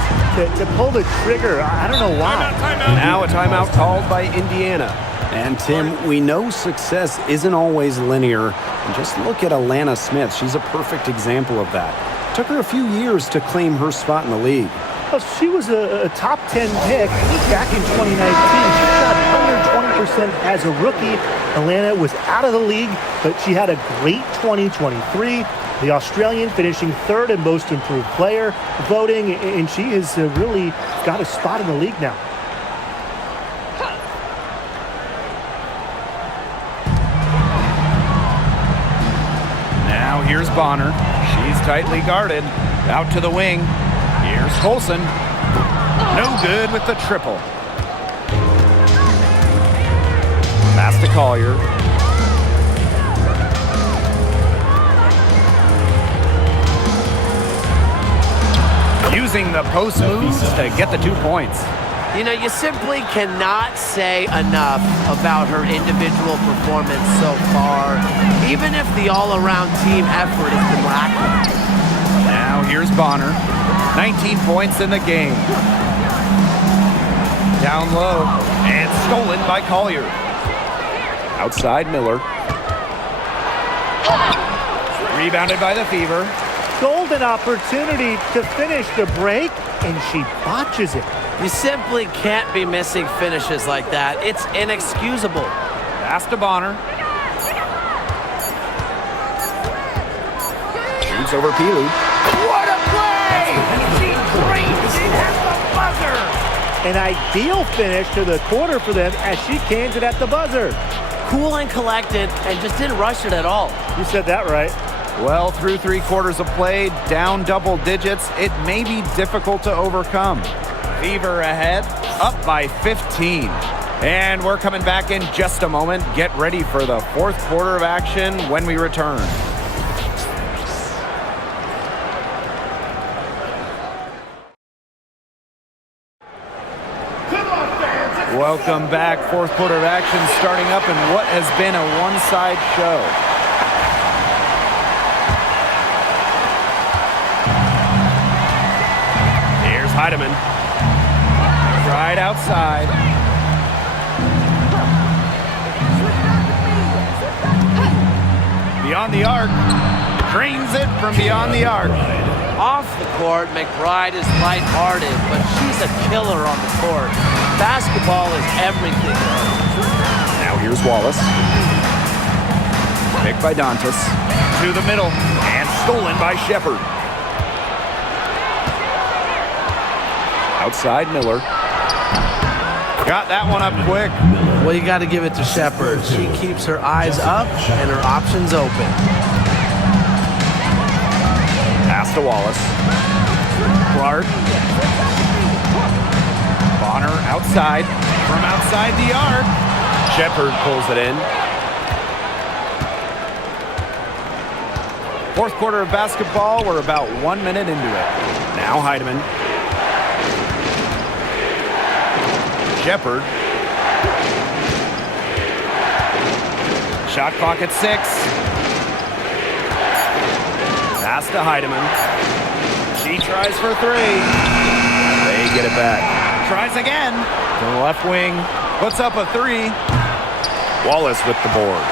to pull the trigger. I don't know why. Now a timeout called by Indiana. And Tim, we know success isn't always linear. And just look at Alana Smith. She's a perfect example of that. It took her a few years to claim her spot in the league. Well, she was a top 10 pick back in 2019. She shot under 20% as a rookie. Alana was out of the league, but she had a great 2023. The Australian finishing third in most improved player voting, and she has really got a spot in the league now. Now here's Bonner. She's tightly guarded. Out to the wing. Here's Colson. No good with the triple. Pass to Collier. Using the post moves to get the 2 points. You know, you simply cannot say enough about her individual performance so far, even if the all-around team effort has been lacking. Now here's Bonner. 19 points in the game. Down low and stolen by Collier. Outside Miller. Rebounded by the Fever. Golden opportunity to finish the break, and she botches it. You simply can't be missing finishes like that. It's inexcusable. Pass to Bonner. Shoots over Peely. What a play! She drains it at the buzzer. An ideal finish to the quarter for them as she cans it at the buzzer. Cool and collected, and just didn't rush it at all. You said that right. Well, through 3 quarters of play, down double digits, it may be difficult to overcome. Fever ahead, up by 15. And we're coming back in just a moment. Get ready for the 4th quarter of action when we return. Welcome back. 4th quarter of action starting up in what has been a one-side show. Here's Heidemann. Right outside. Beyond the arc. Drains it from beyond the arc. Off the court, McBride is lighthearted, but she's a killer on the court. Basketball is everything. Now here's Wallace. Picked by Dantas. To the middle and stolen by Shepard. Outside Miller. Got that one up quick. Well, you got to give it to Shepard. She keeps her eyes up and her options open. Pass to Wallace. Clark. Bonner outside. From outside the arc. Shepard pulls it in. 4th quarter of basketball. We're about 1 minute into it. Now Heidemann. Shepard. Shot clock at 6. Pass to Heidemann. She tries for 3. They get it back. Tries again. To the left wing. Puts up a 3. Wallace with the board.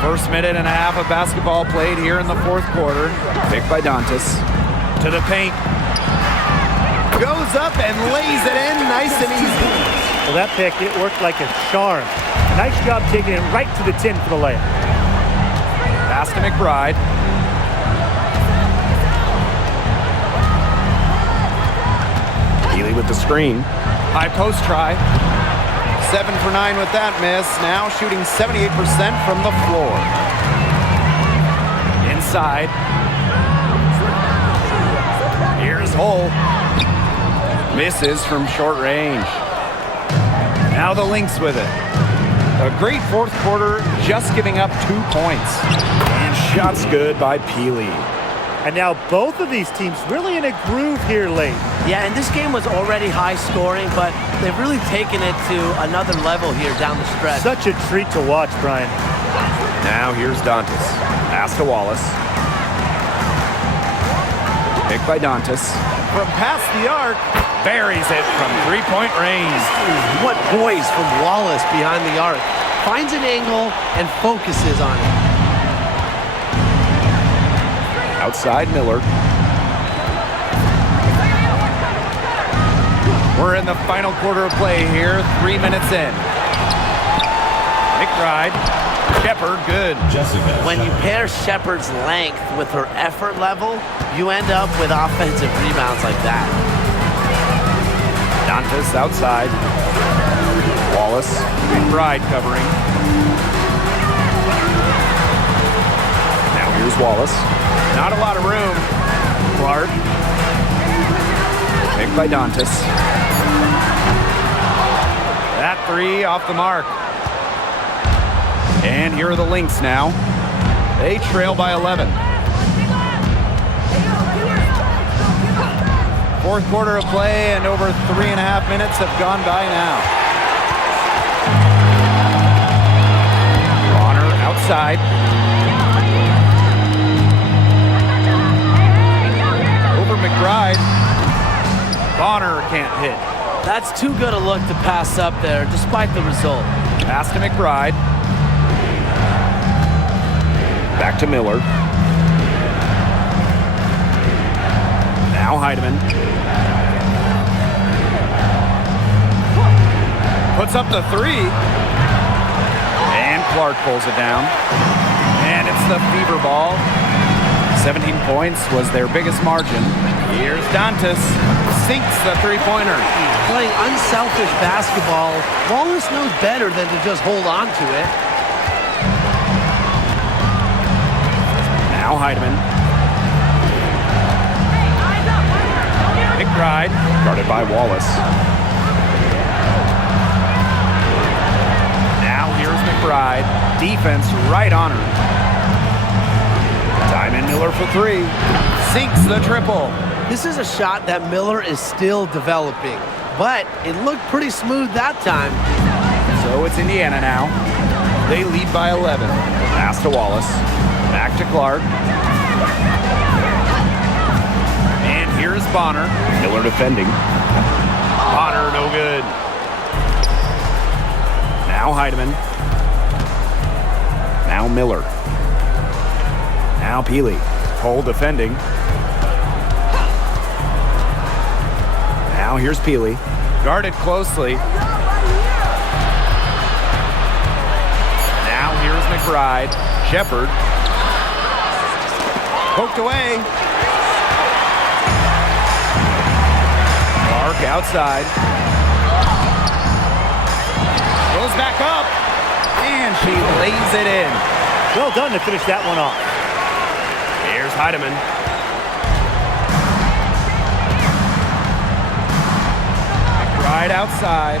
1st minute and a half of basketball played here in the 4th quarter. Picked by Dantas. To the paint. Goes up and lays it in nice and easy. Well, that pick, it worked like a charm. A nice job taking it right to the tin for the layup. Pass to McBride. Healy with the screen. High post try. 7 for 9 with that miss. Now shooting 78% from the floor. Inside. Here's Hull. Misses from short range. Now the Lynx with it. A great 4th quarter, just giving up 2 points. And shots good by Peely. And now both of these teams really in a groove here late. Yeah, and this game was already high scoring, but they've really taken it to another level here down the stretch. Such a treat to watch, Brian. Now here's Dantas. Pass to Wallace. Picked by Dantas. From past the arc, buries it from 3-point range. What poise from Wallace behind the arc. Finds an angle and focuses on it. Outside Miller. We're in the final quarter of play here, 3 minutes in. McBride, Shepard, good. When you pair Shepard's length with her effort level, you end up with offensive rebounds like that. Dantas outside. Wallace. McBride covering. Now here's Wallace. Not a lot of room. Clark. Picked by Dantas. That 3 off the mark. And here are the Lynx now. They trail by 11. 4th quarter of play, and over 3.5 minutes have gone by now. Bonner outside. Over McBride. Bonner can't hit. That's too good a look to pass up there, despite the result. Pass to McBride. Back to Miller. Now Heidemann. Puts up the three. And Clark pulls it down. And it's the fever ball. 17 points was their biggest margin. Here's Dantas. Sinks the three-pointer. Playing unselfish basketball, Wallace knows better than to just hold on to it. Now Heidemann. McBride. Guarded by Wallace. Now here's McBride. Defense right on her. Diamond Miller for three. Sinks the triple. This is a shot that Miller is still developing, but it looked pretty smooth that time. So it's Indiana now. They lead by 11. Pass to Wallace. Back to Clark. And here's Bonner. Miller defending. Bonner no good. Now Heidemann. Now Miller. Now Peely. Cole defending. Now here's Peely. Guarded closely. Now here's McBride. Shepard. Poked away. Clark outside. Goes back up. And she lays it in. Well done to finish that one off. Here's Heidemann. Right outside.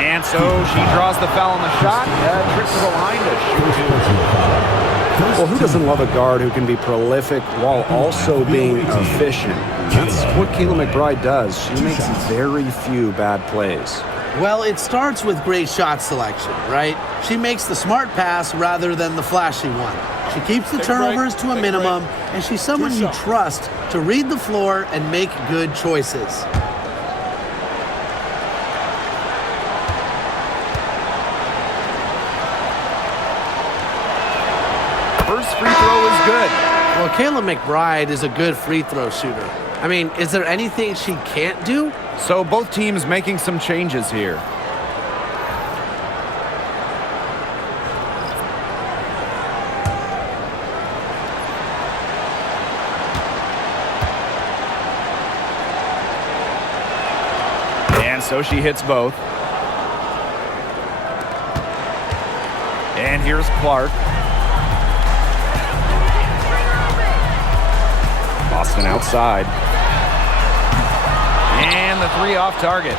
And so she draws the foul on the shot. Trip to the line to shoot two. Well, who doesn't love a guard who can be prolific while also being efficient? That's what Kayla McBride does. She makes very few bad plays. Well, it starts with great shot selection, right? She makes the smart pass rather than the flashy one. She keeps the turnovers to a minimum, and she's someone you trust to read the floor and make good choices. First free throw is good. Well, Kayla McBride is a good free throw shooter. I mean, is there anything she can't do? So both teams making some changes here. And so she hits both. And here's Clark. Boston outside. And the three off target.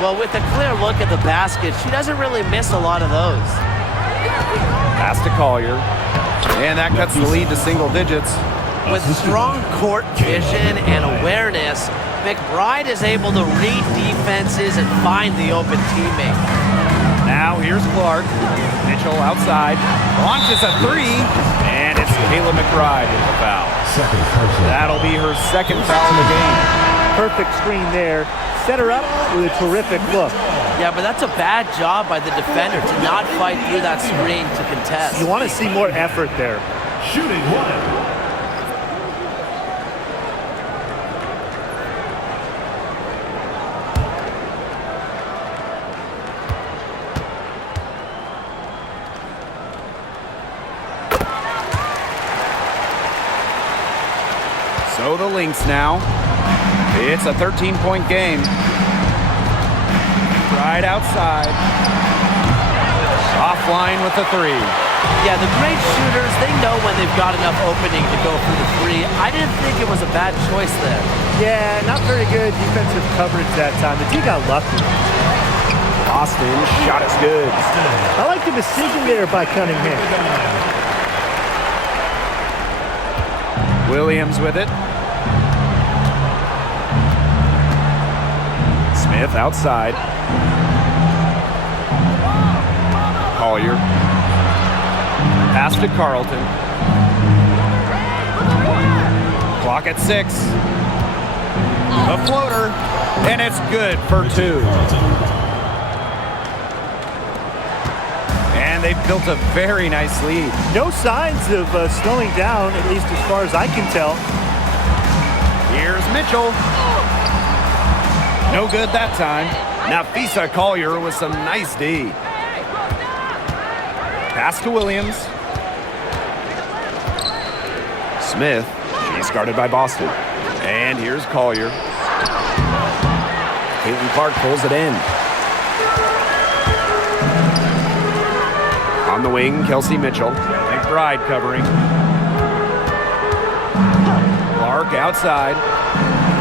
Well, with a clear look at the basket, she doesn't really miss a lot of those. Pass to Collier. And that cuts the lead to single digits. With strong court vision and awareness, McBride is able to read defenses and find the open teammate. Now here's Clark. Mitchell outside. Launches a three. And it's Kayla McBride with the foul. That'll be her second foul of the game. Perfect screen there. Set her up with a terrific look. Yeah, but that's a bad job by the defender to not fight through that screen to contest. You want to see more effort there. Shooting one. So the Lynx now. It's a 13-point game. Right outside. Offline with the three. Yeah, the great shooters, they know when they've got enough opening to go for the three. I didn't think it was a bad choice there. Yeah, not very good defensive coverage that time. The team got lucky. Boston shot is good. I like the decision there by Cunningham. Williams with it. Smith outside. Collier. Pass to Carlton. Clock at 6. A floater, and it's good for 2. And they've built a very nice lead. No signs of slowing down, at least as far as I can tell. Here's Mitchell. No good that time. Nafisa Collier with some nice D. Pass to Williams. Smith. She's guarded by Boston. And here's Collier. Caitlin Clark pulls it in. On the wing, Kelsey Mitchell. McBride covering. Clark outside.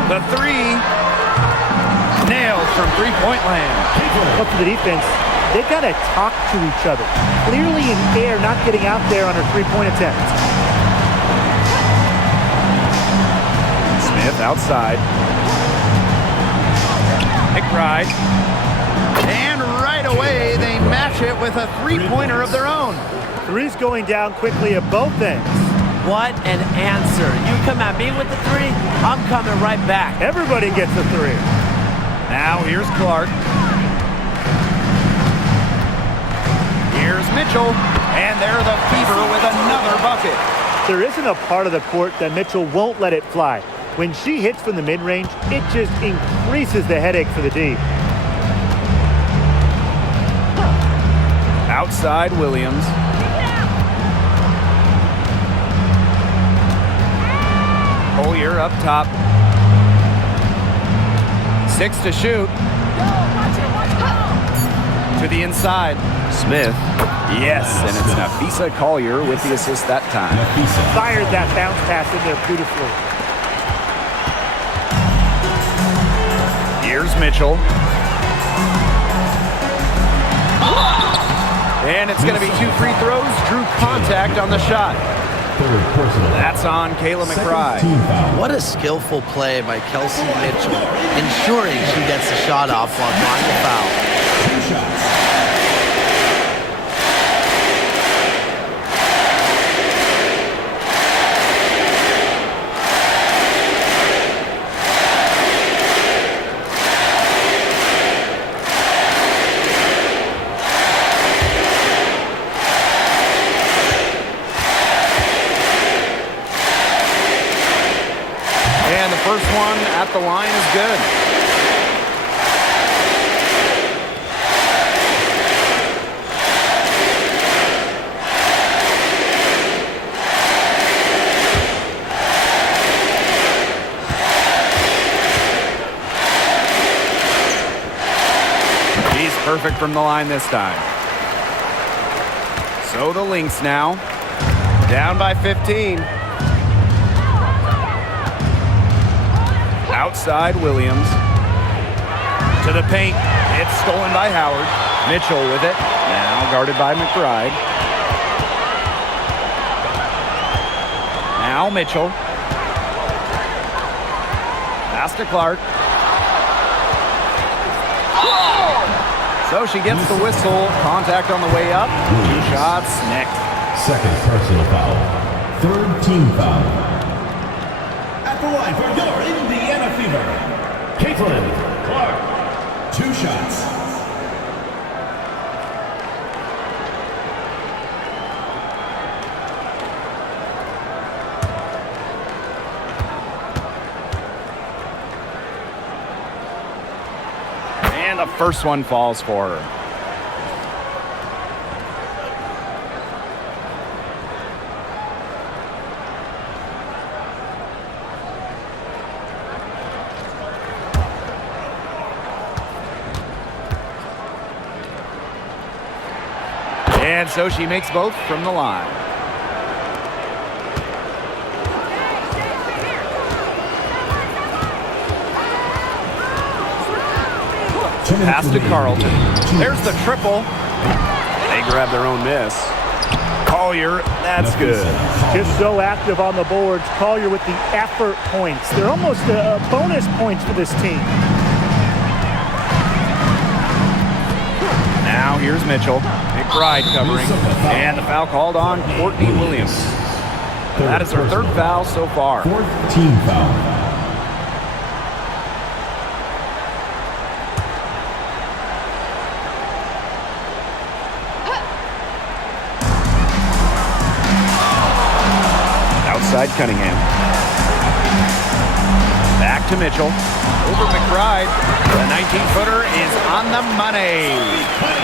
The 3. Nailed from three-point land. Up to the defense. They've got to talk to each other. Clearly in air, not getting out there on her three-point attempt. Smith outside. McBride. And right away, they match it with a three-pointer of their own. Three's going down quickly at both ends. What an answer. You come at me with the 3, I'm coming right back. Everybody gets a 3. Now here's Clark. Here's Mitchell. And they're the Fever with another bucket. There isn't a part of the court that Mitchell won't let it fly. When she hits from the mid-range, it just increases the headache for the D. Outside Williams. Collier up top. 6 to shoot. To the inside. Smith. Yes, and it's Nafisa Collier with the assist that time. Fired that bounce pass in there beautifully. Here's Mitchell. And it's going to be 2 free throws. Drew contact on the shot. That's on Kayla McBride. What a skillful play by Kelsey Mitchell, ensuring she gets the shot off while drawing the foul. 2 shots. First one at the line is good. He's perfect from the line this time. So the Lynx now, down by 15. Outside Williams. To the paint. It's stolen by Howard. Mitchell with it. Now guarded by McBride. Now Mitchell. Pass to Clark. So she gets the whistle. Contact on the way up. 2 shots next. Second personal foul. Third team foul. At the line for your Indiana Fever, Caitlin Clark. 2 shots. And the first one falls for her. And so she makes both from the line. Pass to Carlton. There's the triple. They grab their own miss. Collier, that's good. Just so active on the boards. Collier with the effort points. They're almost bonus points for this team. Now here's Mitchell. McBride covering. And the foul called on Courtney Williams. That is her third foul so far. Fourth team foul. Outside Cunningham. Back to Mitchell. Over McBride. The 19-footer is on the money.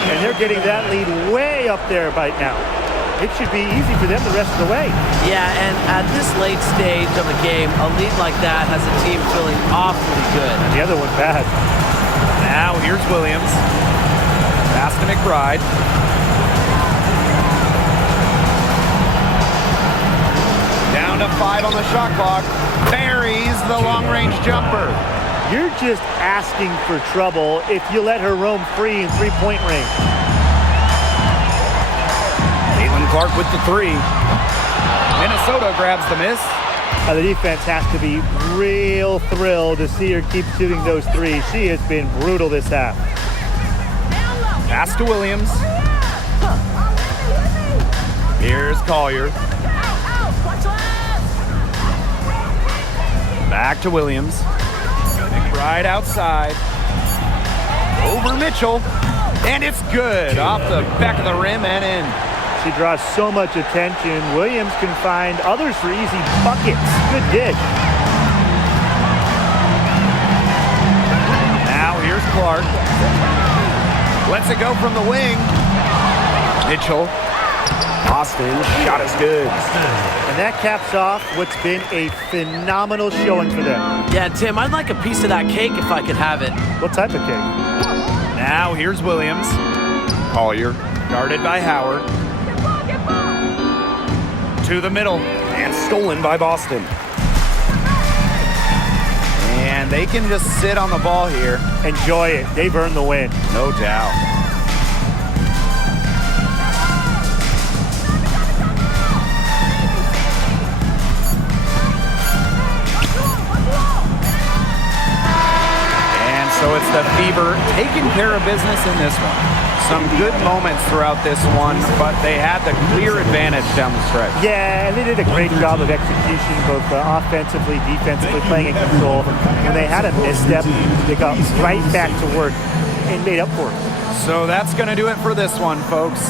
And they're getting that lead way up there right now. It should be easy for them the rest of the way. Yeah, and at this late stage of a game, a lead like that has a team feeling awfully good. And the other one bad. Now here's Williams. Pass to McBride. Down to 5 on the shot clock. Buries the long-range jumper. You're just asking for trouble if you let her roam free in three-point range. Clark with the 3. Minnesota grabs the miss. The defense has to be real thrilled to see her keep shooting those threes. She has been brutal this half. Pass to Williams. Here's Collier. Back to Williams. McBride outside. Over Mitchell. And it's good. Off the back of the rim and in. She draws so much attention. Williams can find others for easy buckets. Good dish. Now here's Clark. Lets it go from the wing. Mitchell. Austin. Shot is good. And that caps off what's been a phenomenal showing for them. Yeah, Tim, I'd like a piece of that cake if I could have it. What type of cake? Now here's Williams. Collier. Guarded by Howard. To the middle, and stolen by Boston. And they can just sit on the ball here. Enjoy it. They've earned the win. No doubt. And so it's the Fever taking care of business in this one. Some good moments throughout this one, but they had the clear advantage down the stretch. Yeah, and they did a great job of execution, both offensively, defensively, playing in control. When they had a misstep, they got right back to work and made up for it. So that's going to do it for this one, folks.